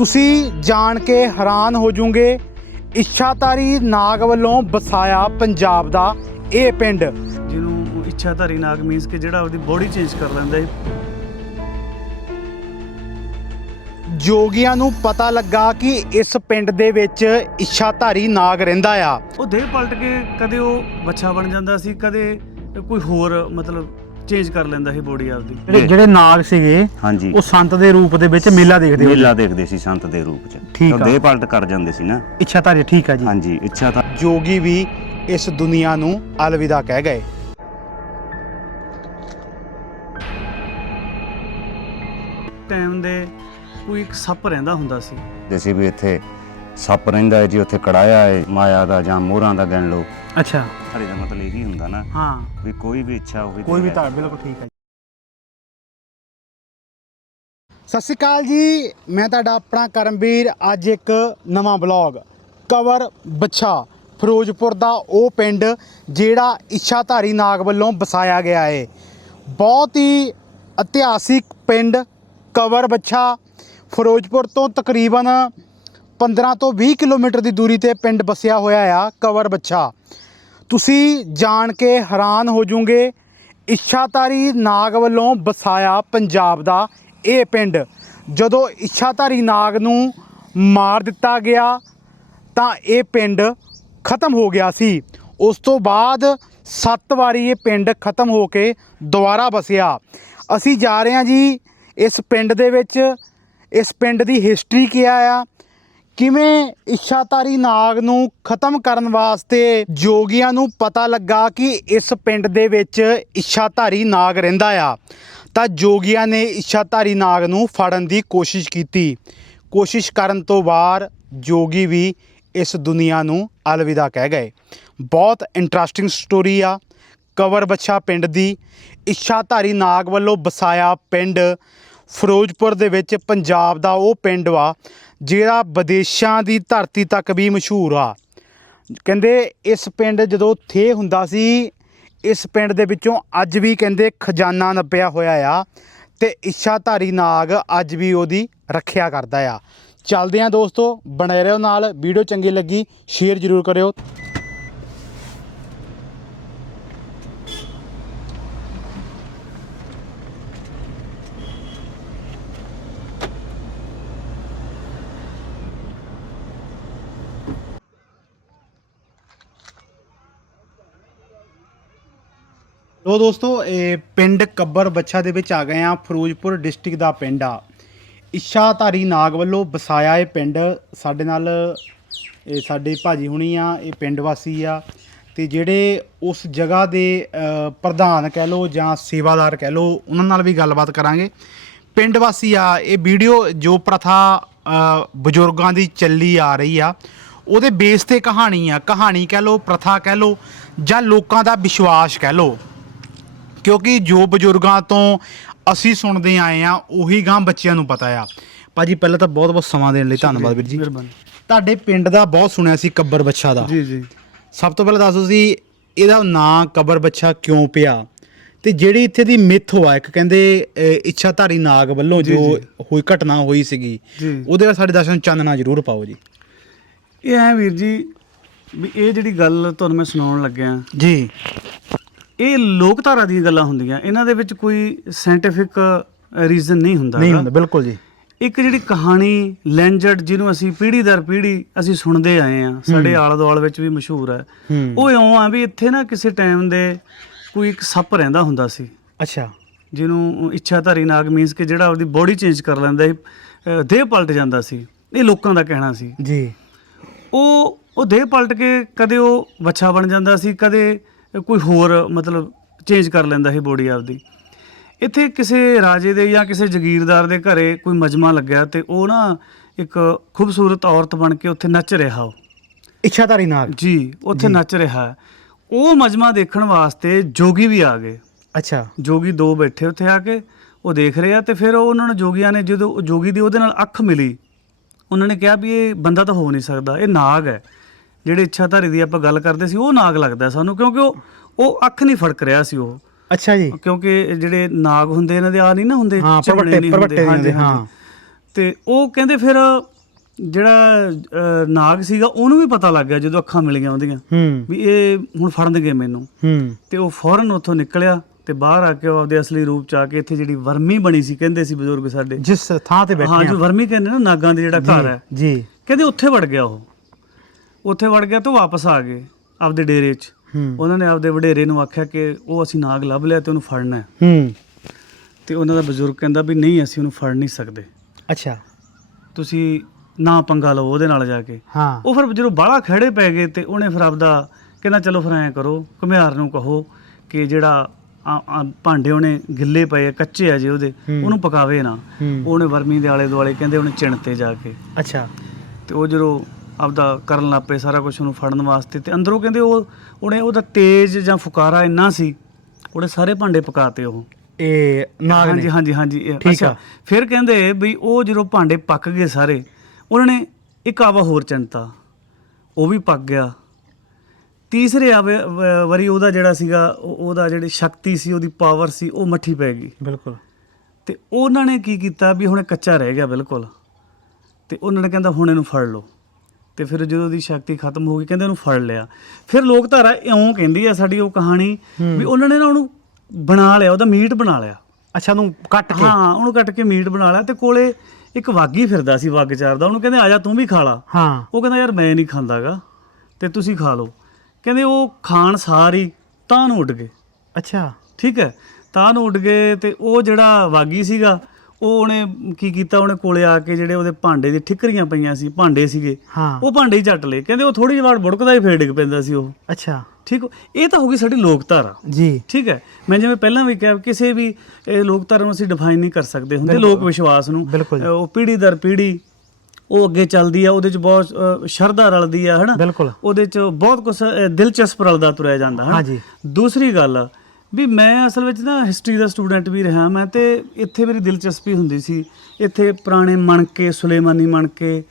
ਤੁਸੀਂ ਜਾਣ ਕੇ ਹੈਰਾਨ ਹੋ ਜਾਓਗੇ ਇੱਛਾਧਾਰੀ ਨਾਗ ਵੱਲੋਂ ਵਸਾਇਆ ਪੰਜਾਬ ਦਾ ਇਹ ਪਿੰਡ। ਜਿਹਨੂੰ ਇੱਛਾਧਾਰੀ ਨਾਗ ਮੀਨਸ ਕਿ ਜਿਹੜਾ ਉਹਦੀ ਬੋਡੀ ਚੇਂਜ ਕਰ ਲੈਂਦਾ ਹੈ। ਜੋਗੀਆਂ ਨੂੰ ਪਤਾ ਲੱਗਾ ਕਿ ਇਸ ਪਿੰਡ ਦੇ ਵਿੱਚ ਇੱਛਾਧਾਰੀ ਨਾਗ ਰਹਿੰਦਾ ਆ। ਉਹ ਦੇਹ ਪਲਟ ਕੇ ਕਦੇ ਉਹ ਬੱਚਾ ਬਣ ਜਾਂਦਾ ਸੀ ਕਦੇ ਕੋਈ ਹੋਰ ਮਤਲਬ ਚੇਂਜ ਕਰ ਲੈਂਦਾ ਸੀ ਬੋਡੀ ਆਪਦੀ। ਜਿਹੜੇ ਜਿਹੜੇ ਨਾਗ ਸੀਗੇ ਹਾਂਜੀ। ਉਹ ਸੰਤ ਦੇ ਰੂਪ ਦੇ ਵਿੱਚ ਮੇਲਾ ਦੇਖਦੇ ਹੁੰਦੇ। ਮੇਲਾ ਦੇਖਦੇ ਸੀ ਸੰਤ ਦੇ ਰੂਪ ਚ। ਠੀਕ ਉਹ ਆ। ਦੇਹ ਪਲਟ ਕਰ ਜਾਂਦੇ ਸੀ ਨਾ। ਇੱਛਾਧਾਰੀ ਠੀਕ ਆ ਜੀ। ਹਾਂਜੀ ਇੱਛਾ ਤਾਂ ਜੋਗੀ ਵੀ ਇਸ ਦੁਨੀਆ ਨੂੰ ਅਲਵਿਦਾ ਕਹਿ ਗਏ। ਟਾਈਮ ਦੇ ਕੋਈ ਇੱਕ ਸੱਪ ਰਹਿੰਦਾ ਹੁੰਦਾ ਸੀ। ਵੀ ਇੱਥੇ ਸੱਪ ਰਹਿੰਦਾ ਹੈ ਜੀ ਉੱਥੇ ਕੜਾਇਆ ਹੈ ਮਾਇਆ ਦਾ ਜਾਂ ਮੋਹਰਾਂ ਦਾ ਗਿਣ ਲਓ। ਅੱਛਾ। ਹਰੇ ਦਾ ਮਤਲਬ ਇਹੀ ਹੁੰਦਾ ਨਾ ਹਾਂ। ਵੀ ਕੋਈ ਵੀ ਇੱਛਾ ਹੋਵੇ ਕੋਈ ਵੀ ਤਾਂ ਬਿਲਕੁਲ ਠੀਕ ਹੈ ਸਤਿ ਸ਼੍ਰੀ ਅਕਾਲ ਜੀ ਮੈਂ ਤੁਹਾਡਾ ਆਪਣਾ ਕਰਮਵੀਰ ਅੱਜ ਇੱਕ ਨਵਾਂ ਬਲੌਗ ਕਵਰ ਬੱਛਾ ਫਿਰੋਜ਼ਪੁਰ ਦਾ ਉਹ ਪਿੰਡ ਜਿਹੜਾ ਇੱਛਾਧਾਰੀ ਨਾਗ ਵੱਲੋਂ ਵਸਾਇਆ ਗਿਆ ਹੈ ਬਹੁਤ ਹੀ ਇਤਿਹਾਸਿਕ ਪਿੰਡ ਕਵਰ ਬੱਛਾ। ਫਿਰੋਜ਼ਪੁਰ ਤੋਂ ਤਕਰੀਬਨ 15 ਤੋਂ 20 ਕਿਲੋਮੀਟਰ ਦੀ ਦੂਰੀ ਤੇ ਪਿੰਡ ਵਸਿਆ ਹੋਇਆ ਆ ਕਵਰ ਬੱਛਾ। ਤੁਸੀਂ ਜਾਣ ਕੇ ਹੈਰਾਨ ਹੋ ਜਾਓਗੇ ਇੱਛਾਧਾਰੀ ਨਾਗ ਵੱਲੋਂ ਵਸਾਇਆ ਪੰਜਾਬ ਦਾ ਇਹ ਪਿੰਡ। ਜਦੋਂ ਇੱਛਾਧਾਰੀ ਨਾਗ ਨੂੰ ਮਾਰ ਦਿੱਤਾ ਗਿਆ, ਤਾਂ ਇਹ ਪਿੰਡ ਖਤਮ ਹੋ ਗਿਆ ਸੀ। ਉਸ ਤੋਂ ਬਾਅਦ ਸੱਤ ਵਾਰੀ ਇਹ ਪਿੰਡ ਖਤਮ ਹੋ ਕੇ ਦੁਬਾਰਾ ਵਸਿਆ। ਅਸੀਂ ਜਾ ਰਹੇ ਹਾਂ ਜੀ, ਇਸ ਪਿੰਡ ਦੇ ਵਿੱਚ, ਇਸ ਪਿੰਡ ਦੀ ਹਿਸਟਰੀ ਕੀ ਆ? ਕਿਵੇਂ ਇੱਛਾਧਾਰੀ ਨਾਗ ਨੂੰ ਖਤਮ ਕਰਨ ਵਾਸਤੇ ਜੋਗੀਆਂ ਨੂੰ ਪਤਾ ਲੱਗਾ ਕਿ ਇਸ ਪਿੰਡ ਦੇ ਵਿੱਚ ਇੱਛਾਧਾਰੀ ਨਾਗ ਰਹਿੰਦਾ ਆ, ਤਾਂ ਜੋਗੀਆਂ ਨੇ ਇੱਛਾਧਾਰੀ ਨਾਗ ਨੂੰ ਫੜਨ ਦੀ ਕੋਸ਼ਿਸ਼ ਕੀਤੀ। ਕੋਸ਼ਿਸ਼ ਕਰਨ ਤੋਂ ਬਾਅਦ ਜੋਗੀ ਵੀ ਇਸ ਦੁਨੀਆ ਨੂੰ ਅਲਵਿਦਾ ਕਹਿ ਗਏ। ਬਹੁਤ ਇੰਟਰਸਟਿੰਗ ਸਟੋਰੀ ਆ। ਕਵਰ ਬੱਛਾ ਪਿੰਡ ਦੀ ਇੱਛਾਧਾਰੀ ਨਾਗ ਵੱਲੋਂ ਵਸਾਇਆ ਪਿੰਡ ਫਿਰੋਜ਼ਪੁਰ ਦੇ ਵਿੱਚ ਪੰਜਾਬ ਦਾ ਉਹ ਪਿੰਡ ਵਾ ਜਿਹੜਾ ਵਿਦੇਸ਼ਾਂ ਦੀ ਧਰਤੀ ਤੱਕ ਵੀ ਮਸ਼ਹੂਰ ਆ। ਕਹਿੰਦੇ ਇਸ ਪਿੰਡ ਜਦੋਂ ਥੇ ਹੁੰਦਾ ਸੀ, ਇਸ ਪਿੰਡ ਦੇ ਵਿੱਚੋਂ ਅੱਜ ਵੀ ਕਹਿੰਦੇ ਖਜ਼ਾਨਾ ਨੱਪਿਆ ਹੋਇਆ ਆ ਤੇ ਇੱਛਾਧਾਰੀ ਨਾਗ ਅੱਜ ਵੀ ਉਹਦੀ ਰੱਖਿਆ ਕਰਦਾ ਆ। ਚੱਲਦੇ ਆ ਦੋਸਤੋ, ਬਣੇ ਰਹੋ ਨਾਲ, ਵੀਡੀਓ ਚੰਗੀ ਲੱਗੀ, ਸ਼ੇਅਰ ਜ਼ਰੂਰ ਕਰਿਓ। ਲੋ ਦੋਸਤੋ, ਇਹ ਪਿੰਡ ਕੱਬਰ ਬੱਛਾ ਦੇ ਵਿੱਚ ਆ ਗਏ ਆ ਫਿਰੋਜ਼ਪੁਰ ਡਿਸਟ੍ਰਿਕਟ ਦਾ ਪਿੰਡ ਆ। ਇੱਛਾਧਾਰੀ ਨਾਗ ਵੱਲੋਂ ਵਸਾਇਆ ਇਹ ਪਿੰਡ। ਸਾਡੇ ਨਾਲ, ਇਹ ਸਾਡੇ ਭਾਜੀ ਹੁਣੀ ਆ, ਇਹ ਪਿੰਡ ਵਾਸੀ ਆ। ਤੇ ਜਿਹੜੇ ਉਸ ਜਗ੍ਹਾ ਦੇ ਪ੍ਰਧਾਨ ਕਹਿ ਲੋ ਜਾਂ ਸੇਵਾਦਾਰ ਕਹਿ ਲੋ ਉਹਨਾਂ ਨਾਲ ਵੀ ਗੱਲਬਾਤ ਕਰਾਂਗੇ। ਪਿੰਡ ਵਾਸੀ ਆ, ਇਹ ਵੀਡੀਓ ਜੋ ਪ੍ਰਥਾ ਬਜ਼ੁਰਗਾਂ ਦੀ ਚੱਲੀ ਆ ਰਹੀ ਆ, ਉਹਦੇ ਬੇਸ ਤੇ ਕਹਾਣੀ ਆ। ਕਹਾਣੀ ਕਹਿ ਲੋ ਪ੍ਰਥਾ ਕਹਿ ਲੋ ਜਾਂ ਲੋਕਾਂ ਦਾ ਵਿਸ਼ਵਾਸ ਕਹਿ ਲੋ ਕਿਉਂਕਿ ਜੋ ਬਜ਼ੁਰਗਾਂ ਤੋਂ ਅਸੀਂ ਸੁਣਦੇ ਆਏ ਆ ਉਹੀ ਗਾਂ ਬੱਚਿਆਂ ਨੂੰ ਪਤਾ ਆ। ਭਾਜੀ ਪਹਿਲਾਂ ਤਾਂ ਬਹੁਤ ਬਹੁਤ ਸਮਾਂ ਦੇਣ ਲਈ ਧੰਨਵਾਦ ਵੀਰ ਜੀ। ਮਿਹਰਬਾਨੀ। ਤੁਹਾਡੇ ਪਿੰਡ ਦਾ ਬਹੁਤ ਸੁਣਿਆ ਸੀ ਕੱਬਰ ਬੱਛਾ ਦਾ। ਜੀ ਜੀ। ਸਭ ਤੋਂ ਪਹਿਲਾਂ ਦੱਸੋ ਸੀ ਇਹਦਾ ਨਾਂ ਕਬਰ ਬੱਛਾ ਕਿਉਂ ਪਿਆ? ਤੇ ਜਿਹੜੀ ਇੱਥੇ ਦੀ ਮਿੱਥ ਹੋਆ ਇੱਕ ਕਹਿੰਦੇ ਇੱਛਾਧਾਰੀ ਨਾਗ ਵੱਲੋਂ ਜੀ। ਹੋਈ ਘਟਨਾ ਹੋਈ ਸੀਗੀ ਉਹਦੇ ਬਾਰੇ ਸਾਡੇ ਦਰਸ਼ਨ ਚਾਨਣਾ ਜ਼ਰੂਰ ਪਾਓ ਜੀ। ਇਹ ਐ ਵੀਰ ਜੀ ਵੀ ਇਹ ਜਿਹੜੀ ਗੱਲ ਤੁਹਾਨੂੰ ਮੈਂ ਸੁਣਾਉਣ ਲੱਗਿਆ ਜੀ। ਇਹ ਲੋਕਧਾਰਾ ਦੀਆਂ ਗੱਲਾਂ ਹੁੰਦੀਆਂ ਇਹਨਾਂ ਦੇ ਵਿੱਚ ਕੋਈ ਸਾਇੰਟੀਫਿਕ ਰੀਜ਼ਨ ਨਹੀਂ ਹੁੰਦਾ ਨਹੀਂ। ਹੁੰਦਾ ਬਿਲਕੁਲ ਜੀ। ਇੱਕ ਜਿਹੜੀ ਕਹਾਣੀ ਲੈਂਜਰਡ ਜਿਹਨੂੰ ਅਸੀਂ ਪੀੜ੍ਹੀ ਦਰ ਪੀੜ੍ਹੀ ਅਸੀਂ ਸੁਣਦੇ ਆਏ ਆ ਸਾਡੇ ਆਲੇ ਦੁਆਲੇ ਵਿੱਚ ਵੀ ਮਸ਼ਹੂਰ ਹੈ। ਉਹ ਇਉਂ ਆ ਵੀ ਇੱਥੇ ਨਾ ਕਿਸੇ ਟਾਈਮ ਦੇ ਕੋਈ ਇੱਕ ਸੱਪ ਰਹਿੰਦਾ ਹੁੰਦਾ ਸੀ। ਅੱਛਾ। ਜਿਹਨੂੰ ਇੱਛਾਧਾਰੀ ਨਾਗ ਮੀਨਸ ਕਿ ਜਿਹੜਾ ਉਹਦੀ ਬੋਡੀ ਚੇਂਜ ਕਰ ਲੈਂਦਾ ਸੀ ਦੇਹ ਪਲਟ ਜਾਂਦਾ ਸੀ। ਇਹ ਲੋਕਾਂ ਦਾ ਕਹਿਣਾ ਸੀ। ਜੀ। ਉਹ ਉਹ ਦੇਹ ਪਲਟ ਕੇ ਕਦੇ ਉਹ ਬੱਚਾ ਬਣ ਜਾਂਦਾ ਸੀ ਕਦੇ ਕੋਈ ਹੋਰ ਮਤਲਬ ਚੇਂਜ ਕਰ ਲੈਂਦਾ ਸੀ ਬੋਡੀ ਆਪਦੀ। ਇੱਥੇ ਕਿਸੇ ਰਾਜੇ ਦੇ ਜਾਂ ਕਿਸੇ ਜ਼ਗੀਰਦਾਰ ਦੇ ਘਰੇ ਕੋਈ ਮਜਮਾ ਲੱਗਿਆ ਤੇ ਉਹ ਨਾ ਇੱਕ ਖੂਬਸੂਰਤ ਔਰਤ ਬਣ ਕੇ ਉੱਥੇ ਨੱਚ ਰਿਹਾ ਉਹ। ਇੱਛਾਧਾਰੀ ਨਾਗ ਜੀ ਉੱਥੇ ਨੱਚ ਰਿਹਾ। ਉਹ ਮਜਮਾ ਦੇਖਣ ਵਾਸਤੇ ਜੋਗੀ ਵੀ ਆ ਗਏ। ਅੱਛਾ। ਜੋਗੀ ਦੋ ਬੈਠੇ ਉੱਥੇ ਆ ਕੇ ਉਹ ਦੇਖ ਰਹੇ ਆ ਤੇ ਫਿਰ ਉਹ ਉਹਨਾਂ ਨੂੰ ਜੋਗੀਆਂ ਨੇ ਜਦੋਂ ਜੋਗੀ ਦੀ ਉਹਦੇ ਨਾਲ ਅੱਖ ਮਿਲੀ ਉਹਨਾਂ ਨੇ ਕਿਹਾ ਵੀ ਇਹ ਬੰਦਾ ਤਾਂ ਹੋ ਨਹੀਂ ਸਕਦਾ ਇਹ ਨਾਗ ਹੈ। ਜਿਹੜੇ ਇੱਛਾਧਾਰੀ ਦੀ ਆਪਾਂ ਗੱਲ ਕਰਦੇ ਸੀ ਉਹ ਨਾਗ ਲੱਗਦਾ ਸਾਨੂੰ ਕਿਉਂਕਿ ਉਹ ਉਹ ਅੱਖ ਨਹੀਂ ਫੜਕ ਰਿਹਾ ਸੀ ਉਹ। ਅੱਛਾ ਜੀ। ਕਿਉਂਕਿ ਜਿਹੜੇ ਨਾਗ ਹੁੰਦੇ ਇਹਨਾਂ ਦੇ ਆ ਨਹੀਂ ਨਾ ਹੁੰਦੇ ਹਾਂ, ਹਾਂਜੀ, ਹੁੰਦੇ, ਹਾਂ। ਤੇ ਉਹ ਕਹਿੰਦੇ ਫਿਰ ਜਿਹੜਾ ਨਾਗ ਸੀਗਾ ਉਹਨੂੰ ਵੀ ਪਤਾ ਲੱਗ ਗਿਆ ਜਦੋਂ ਅੱਖਾਂ ਮਿਲੀਆਂ ਉਹਦੀਆਂ। ਵੀ ਇਹ ਹੁਣ ਫੜਨਗੇ ਮੈਨੂੰ। ਹੂੰ। ਤੇ ਉਹ ਫੌਰਨ ਉੱਥੋਂ ਨਿਕਲਿਆ ਤੇ ਬਾਹਰ ਆ ਕੇ ਉਹ ਆਪਦੇ ਅਸਲੀ ਰੂਪ ਚ ਆ ਕੇ ਇੱਥੇ ਜਿਹੜੀ ਵਰਮੀ ਬਣੀ ਸੀ ਕਹਿੰਦੇ ਸੀ ਬਜ਼ੁਰਗ ਸਾਡੇ। ਜਿਸ ਥਾਂ ਤੇ ਬੈਠੇ ਹਾਂ ਜੋ ਵਰਮੀ ਕਹਿੰਦੇ ਨਾ ਨਾਗਾਂ ਦੇ ਜਿਹੜਾ ਘਰ ਹੈ। ਜੀ। ਕਹਿੰਦੇ ਉੱਥੇ ਵੜ ਗਿਆ ਉਹ। ਉੱਥੇ ਵੜ ਗਿਆ ਤੇ ਉਹ ਵਾਪਸ ਆ ਗਏ ਆਪਦੇ ਡੇਰੇ 'ਚ। ਹੂੰ। ਉਹਨਾਂ ਨੇ ਆਪਦੇ ਵਡੇਰੇ ਨੂੰ ਆਖਿਆ ਕਿ ਉਹ ਅਸੀਂ ਨਾਗ ਲੱਭ ਲਿਆ ਤੇ ਉਹਨੂੰ ਫੜਨਾ ਹੈ। ਹੂੰ। ਤੇ ਉਹਨਾਂ ਦਾ ਬਜ਼ੁਰਗ ਕਹਿੰਦਾ ਵੀ ਨਹੀਂ ਅਸੀਂ ਉਹਨੂੰ ਫੜ ਨਹੀਂ ਸਕਦੇ। ਅੱਛਾ। ਤੁਸੀਂ ਨਾ ਪੰਗਾ ਲਓ ਉਹਦੇ ਨਾਲ ਜਾ ਕੇ। ਹਾਂ। ਉਹ ਫਿਰ ਜਦੋਂ ਬਾਹਲਾ ਖੜੇ ਪੈ ਗਏ ਤੇ ਉਹਨੇ ਫਿਰ ਆਪਦਾ ਕਹਿੰਦਾ ਚਲੋ ਫਿਰ ਐਂ ਕਰੋ ਘੁਮਿਆਰ ਨੂੰ ਕਹੋ ਕਿ ਜਿਹੜਾ ਆ- ਆ ਭਾਂਡੇ ਉਹਨੇ ਗਿੱਲੇ ਪਏ ਆ, ਕੱਚੇ ਆ ਜੇ ਉਹਦੇ ਹੂੰ। ਉਹਨੂੰ ਪਕਾਵੇ ਨਾ। ਹੂੰ। ਉਹਨੇ ਵਰਮੀ ਦੇ ਆਲੇ ਦੁਆਲੇ ਕਹਿੰਦੇ ਉਹਨੇ ਚਿਣ ਤੇ ਜਾ ਕੇ। ਅੱਛਾ। ਤੇ ਉਹ ਜਦੋਂ ਆਪਦਾ ਕਰਨ ਲੱਪੇ ਸਾਰਾ ਕੁਝ ਉਹਨੂੰ ਫੜਨ ਵਾਸਤੇ ਤੇ ਅੰਦਰੋਂ ਕਹਿੰਦੇ ਉਹ ਉਹਨੇ ਉਹਦਾ ਤੇਜ਼ ਜਾਂ ਫੁਕਾਰਾ ਇੰਨਾ ਸੀ ਉਹਨੇ ਸਾਰੇ ਭਾਂਡੇ ਪਕਾਤੇ ਉਹ। ਇਹ ਨਾਗ ਹਾਂਜੀ ਨੇ ਹਾਂਜੀ ਹਾਂਜੀ ਠੀਕ ਅੱਛਾ। ਫਿਰ ਕਹਿੰਦੇ ਵੀ ਉਹ ਜਦੋਂ ਭਾਂਡੇ ਪੱਕ ਗਏ ਸਾਰੇ ਉਹਨਾਂ ਨੇ ਇੱਕ ਆਵਾ ਹੋਰ ਚਿੰਤਾ ਉਹ ਵੀ ਪੱਕ ਗਿਆ। ਤੀਸਰੇ ਆਵੇ ਵਾਰੀ ਉਹਦਾ ਜਿਹੜਾ ਸੀਗਾ ਉਹ- ਉਹਦਾ ਜਿਹੜੀ ਸ਼ਕਤੀ ਸੀ ਉਹਦੀ ਪਾਵਰ ਸੀ ਉਹ ਮੱਠੀ ਪੈ ਗਈ। ਬਿਲਕੁਲ। ਤੇ ਉਹਨਾਂ ਨੇ ਕੀ ਕੀਤਾ ਵੀ ਹੁਣ ਕੱਚਾ ਰਹਿ ਗਿਆ ਬਿਲਕੁਲ। ਤੇ ਉਹਨਾਂ ਨੇ ਕਹਿੰਦਾ ਹੁਣ ਇਹਨੂੰ ਫੜ ਲਓ। ਤੇ ਫਿਰ ਜਦੋਂ ਉਹਦੀ ਸ਼ਕਤੀ ਖਤਮ ਹੋ ਗਈ ਕਹਿੰਦੇ ਉਹਨੂੰ ਫੜ ਲਿਆ। ਫਿਰ ਲੋਕ ਧਾਰਾ ਇਉਂ ਕਹਿੰਦੀ ਆ ਸਾਡੀ ਉਹ ਕਹਾਣੀ ਵੀ ਉਹਨਾਂ ਨੇ ਨਾ ਉਹਨੂੰ ਬਣਾ ਲਿਆ ਉਹਦਾ ਮੀਟ ਬਣਾ ਲਿਆ। ਅੱਛਾ ਨੂੰ ਕੱਟ ਕੇ? ਹਾਂ ਉਹਨੂੰ ਕੱਟ ਕੇ ਮੀਟ ਬਣਾ ਲਿਆ ਤੇ ਕੋਲੇ ਇੱਕ ਵਾਗੀ ਫਿਰਦਾ ਸੀ ਵਗ ਚਾਰਦਾ। ਉਹਨੂੰ ਕਹਿੰਦੇ ਆ ਜਾ ਤੂੰ ਵੀ ਖਾ ਲਾ। ਹਾਂ। ਉਹ ਕਹਿੰਦਾ ਯਾਰ ਮੈਂ ਨਹੀਂ ਖਾਂਦਾਗਾ ਤੇ ਤੁਸੀਂ ਖਾ ਲਓ। ਕਹਿੰਦੇ ਉਹ ਖਾਣ ਸਾਰੀ ਤਾਂ ਨੂੰ ਉੱਡ ਗਏ। ਅੱਛਾ। ਠੀਕ ਹੈ? ਤਾਂ ਨੂੰ ਉੱਡ ਗਏ ਤੇ ਉਹ ਜਿਹੜਾ ਵਾਗੀ ਸੀਗਾ ਉਹ ਉਹਨੇ ਕੀ ਕੀਤਾ ਉਹਨੇ ਕੋਲੇ ਆ ਕੇ ਜਿਹੜੇ ਉਹਦੇ ਭਾਂਡੇ ਦੀ ਠਿਕਰੀਆਂ ਪਈਆਂ ਸੀ ਭਾਂਡੇ ਸੀਗੇ ਹਾਂ। ਉਹ ਭਾਂਡੇ ਹੀ ਚੱਟ ਲਏ। ਕਹਿੰਦੇ ਉਹ ਥੋੜੀ ਜਿਹੀ ਵਾਰ ਬੁੜਕਦਾ ਹੀ ਫੇਰ ਡਿੱਗ ਪੈਂਦਾ ਸੀ ਉਹ। ਅੱਛਾ। ਠੀਕ ਇਹ ਤਾਂ ਹੋ ਗਈ ਸਾਡੀ ਲੋਕਧਾਰਾ। ਜੀ। ਠੀਕ ਹੈ। ਮੈਂ ਜਿਵੇਂ ਪਹਿਲਾਂ ਵੀ ਕਿਹਾ ਕਿਸੇ ਵੀ ਇਹ ਲੋਕਧਾਰਾ ਨੂੰ ਅਸੀਂ ਡਿਫਾਈਨ ਨਹੀਂ ਕਰ ਸਕਦੇ। ਹੁੰਦੇ ਲੋਕ ਵਿਸ਼ਵਾਸ ਨੂੰ। ਉਹ ਪੀੜ੍ਹੀ ਦਰ ਪੀੜ੍ਹੀ ਉਹ ਅੱਗੇ ਚੱਲਦੀ ਆ ਉਹਦੇ ਚ ਬਹੁਤ ਸ਼ਰਧਾ ਰਲਦੀ ਆ ਹਨਾ? ਉਹਦੇ ਚ ਬਹੁਤ ਕੁਝ ਦਿਲਚਸਪ ਰਲਦਾ ਤੁਰਿਆ ਜਾਂਦਾ ਹਾਂਜੀ। ਦੂਸਰੀ ਗੱਲ ਵੀ ਮੈਂ ਅਸਲ ਵਿੱਚ ਨਾ ਹਿਸਟਰੀ ਦਾ ਸਟੂਡੈਂਟ ਵੀ ਰਿਹਾ ਮੈਂ ਤੇ ਇੱਥੇ ਮੇਰੀ ਦਿਲਚਸਪੀ ਹੁੰਦੀ ਸੀ। ਇੱਥੇ ਪੁਰਾਣੇ ਮਣਕੇ ਸੁਲੇਮਾਨੀ ਮਣਕੇ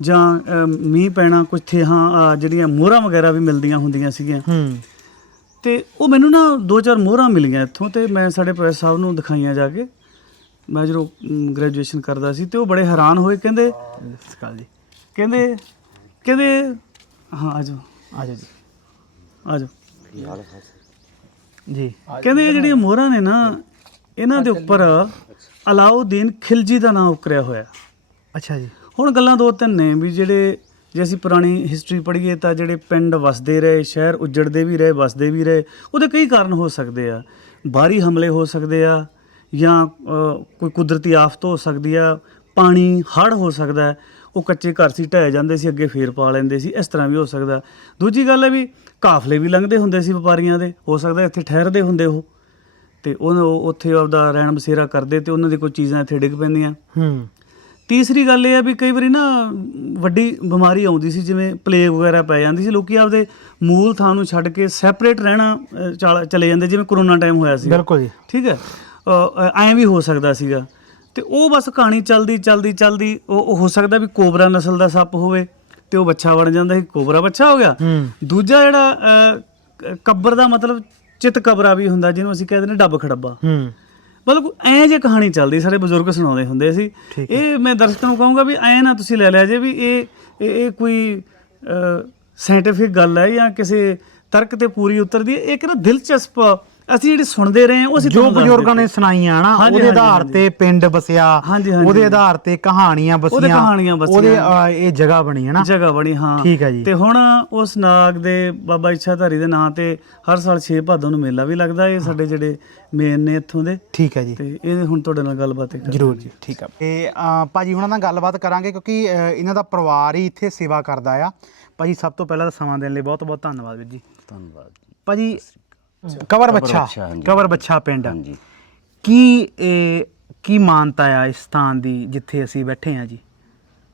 ਜਾਂ ਮੀਂਹ ਪੈਣਾ ਕੁਝ ਥੇਹਾਂ ਜਿਹੜੀਆਂ ਮੋਹਰਾਂ ਵਗੈਰਾ ਵੀ ਮਿਲਦੀਆਂ ਹੁੰਦੀਆਂ ਸੀਗੀਆਂ। ਹੂੰ। ਤੇ ਉਹ ਮੈਨੂੰ ਨਾ ਦੋ ਚਾਰ ਮੋਹਰਾਂ ਮਿਲੀਆਂ ਇੱਥੋਂ ਤੇ ਮੈਂ ਸਾਡੇ ਪ੍ਰੋਫੈਸਰ ਸਾਹਿਬ ਨੂੰ ਦਿਖਾਈਆਂ ਜਾ ਕੇ। ਮੈਂ ਜਦੋਂ ਗ੍ਰੈਜੂਏਸ਼ਨ ਕਰਦਾ ਸੀ ਤੇ ਉਹ ਬੜੇ ਹੈਰਾਨ ਹੋਏ ਕਹਿੰਦੇ ਸਤਿ ਜੀ। ਕਹਿੰਦੇ ਕਹਿੰਦੇ ਹਾਂ ਆਜੋ ਆ ਜਾਓ ਜੀ। ਆਜੋ ਜੀ। ਕਹਿੰਦੇ ਇਹ ਜਿਹੜੀਆਂ ਮੋਹਰਾਂ ਨੇ ਨਾ ਇਹਨਾਂ ਦੇ ਉੱਪਰ ਅਲਾਉਦੀਨ ਖਿਲਜੀ ਦਾ ਨਾਮ ਉਕਰਿਆ ਹੋਇਆ। ਅੱਛਾ ਜੀ। ਹੁਣ ਗੱਲਾਂ ਦੋ ਤਿੰਨ ਨੇ ਵੀ ਜਿਹੜੇ ਜੇ ਅਸੀਂ ਪੁਰਾਣੀ ਹਿਸਟਰੀ ਪੜ੍ਹੀਏ ਤਾਂ ਜਿਹੜੇ ਪਿੰਡ ਵਸਦੇ ਰਹੇ ਸ਼ਹਿਰ ਉੱਜੜਦੇ ਵੀ ਰਹੇ ਵਸਦੇ ਵੀ ਰਹੇ ਉਹਦੇ ਕਈ ਕਾਰਨ ਹੋ ਸਕਦੇ ਆ। ਬਾਹਰੀ ਹਮਲੇ ਹੋ ਸਕਦੇ ਆ ਜਾਂ ਅ, ਕੋਈ ਕੁਦਰਤੀ ਆਫਤ ਹੋ ਸਕਦੀ ਆ ਪਾਣੀ ਹੜ੍ਹ ਹੋ ਸਕਦਾ ਹੈ। ਉਹ ਕੱਚੇ ਘਰ ਸੀ ਢਹਿ ਜਾਂਦੇ ਸੀ ਅੱਗੇ ਫੇਰ ਪਾ ਲੈਂਦੇ ਸੀ ਇਸ ਤਰ੍ਹਾਂ ਵੀ ਹੋ ਸਕਦਾ। ਦੂਜੀ ਗੱਲ ਹੈ ਵੀ ਕਾਫਲੇ ਵੀ ਲੰਘਦੇ ਹੁੰਦੇ ਸੀ ਵਪਾਰੀਆਂ ਦੇ ਹੋ ਸਕਦਾ ਇੱਥੇ ਠਹਿਰਦੇ ਹੁੰਦੇ ਉਹ। ਤੇ ਉਹ ਉੱਥੇ ਆਪਦਾ ਰਹਿਣ ਬਸੇਰਾ ਕਰਦੇ ਤੇ ਉਹਨਾਂ ਦੀ ਕੋਈ ਚੀਜ਼ਾਂ ਇੱਥੇ ਡਿੱਗ ਪੈਂਦੀਆਂ। ਹੂੰ। ਤੀਸਰੀ ਗੱਲ ਇਹ ਹੈ ਵੀ ਕਈ ਵਾਰੀ ਨਾ ਵੱਡੀ ਬਿਮਾਰੀ ਆਉਂਦੀ ਸੀ ਜਿਵੇਂ ਪਲੇਗ ਵਗੈਰਾ ਪੈ ਜਾਂਦੀ ਸੀ ਲੋਕੀ ਆਪਦੇ ਮੂਲ ਥਾਂ ਨੂੰ ਛੱਡ ਕੇ ਸੈਪਰੇਟ ਰਹਿਣਾ ਚਲੇ ਜਾਂਦੇ ਜਿਵੇਂ ਕਰੋਨਾ ਟਾਈਮ ਹੋਇਆ ਸੀ। ਬਿਲਕੁਲ ਜੀ। ਠੀਕ ਹੈ? ਐਂ ਵੀ ਹੋ ਸਕਦਾ ਸੀਗਾ। ਤੇ ਉਹ ਬਸ ਕਹਾਣੀ ਚੱਲਦੀ ਚੱਲਦੀ ਚੱਲਦੀ ਉਹ ਹੋ ਸਕਦਾ ਵੀ ਕੋਬਰਾ ਨਸਲ ਦਾ ਸੱਪ ਹੋਵੇ ਤੇ ਉਹ ਬੱਚਾ ਬਣ ਜਾਂਦਾ ਸੀ ਕੋਬਰਾ ਬੱਚਾ ਹੋ ਗਿਆ। ਦੂਜਾ ਜਿਹੜਾ ਕੱਬਰ ਦਾ ਮਤਲਬ ਚਿਤ ਕਬਰਾ ਵੀ ਹੁੰਦਾ ਜਿਹਨੂੰ ਅਸੀਂ ਕਹਿੰਦੇ ਨੇ ਡੱਬ ਖੜੱਬਾ। ਮਤਲਬ ਐਂ ਜੇ ਕਹਾਣੀ ਚੱਲਦੀ ਸਾਰੇ ਬਜ਼ੁਰਗ ਸੁਣਾਉਂਦੇ ਹੁੰਦੇ ਸੀ। ਇਹ ਮੈਂ ਦਰਸ਼ਕਾਂ ਨੂੰ ਕਹੂੰਗਾ ਵੀ ਐਂ ਨਾ ਤੁਸੀਂ ਲੈ ਲਿਆ ਜੇ ਵੀ ਇਹ ਇਹ ਇਹ ਕੋਈ ਸਾਇੰਟੀਫਿਕ ਗੱਲ ਹੈ ਜਾਂ ਕਿਸੇ ਤਰਕ ਤੇ ਪੂਰੀ ਉਤਰਦੀ ਹੈ ਇਹ ਕਿਹੜਾ ਦਿਲਚਸਪ ਅਸੀਂ ਜਿਹੜੀ ਸੁਣਦੇ ਰਹੇ ਹਾਂ ਉਹ ਅਸੀਂ ਜੋ ਤੁਹਾਨੂੰ ਬਜ਼ੁਰਗਾਂ ਨੇ। ਸੁਣਾਈਆਂ ਨਾ ਹਾਂਜੀ, ਉਹਦੇ ਹਾਂਜੀ, ਆਧਾਰ ਹਾਂਜੀ। ਤੇ ਪਿੰਡ ਹਾਂਜੀ, ਹਾਂਜੀ, ਉਹਦੇ। ਆਧਾਰ ਤੇ ਕਹਾਣੀਆਂ ਬਸੀਆਂ ਉਹਦੇ ਕਹਾਣੀਆਂ ਬਸੀਆਂ। ਉਹਦੇ ਅ, ਇਹ ਜਗ੍ਹਾ ਬਣੀ ਹੈ ਨਾ ਜਗ੍ਹਾ ਬਣੀ ਹਾਂ ਠੀਕ ਹੈ ਜੀ। ਤੇ ਹੁਣ ਉਸ ਨਾਗ ਦੇ ਬਾਬਾ ਇੱਛਾਧਾਰੀ ਦੇ ਨਾਂ ਤੇ ਹਰ ਸਾਲ 6 ਭਾਦੋਂ ਨੂੰ ਮੇਲਾ ਵੀ ਲੱਗਦਾ ਇਹ ਸਾਡੇ ਜਿਹੜੇ ਮੇਨ ਨੇ ਇੱਥੋਂ ਦੇ ਠੀਕ ਹੈ ਜੀ ਤੇ ਇਹ ਹੁਣ ਤੁਹਾਡੇ ਨਾਲ ਗੱਲਬਾਤ ਕਰ ਜਰੂਰ ਜੀ ਠੀਕ ਆ ਤੇ ਅ, ਭਾਜੀ ਹੁਣਾਂ ਨਾਲ ਗੱਲਬਾਤ ਕਰਾਂਗੇ ਕਿਉਂਕਿ ਅ, ਇਹਨਾਂ ਦਾ ਪਰਿਵਾਰ ਹੀ ਇੱਥੇ ਸੇਵਾ ਕਰਦਾ ਆ ਭਾਜੀ ਸਭ ਤੋਂ ਪਹਿਲਾਂ ਤਾਂ ਸਮਾਂ ਦੇਣ ਲਈ ਬਹੁਤ ਬਹੁਤ ਧੰਨਵਾਦ ਵੀਰ ਜੀ ਧੰਨਵਾਦ ਭਾਜੀ ਕਵਰ ਬੱਚਾ ਬੱਛਾ, ਹਾਂਜੀ। ਕਵਰ ਬੱਚਾ ਪਿੰਡ। ਹਾਂਜੀ। ਕੀ ਇਹ ਕੀ ਮਾਨਤਾ ਆ ਇਸ ਸਥਾਨ ਦੀ ਜਿੱਥੇ ਅਸੀਂ ਬੈਠੇ ਆ ਜੀ?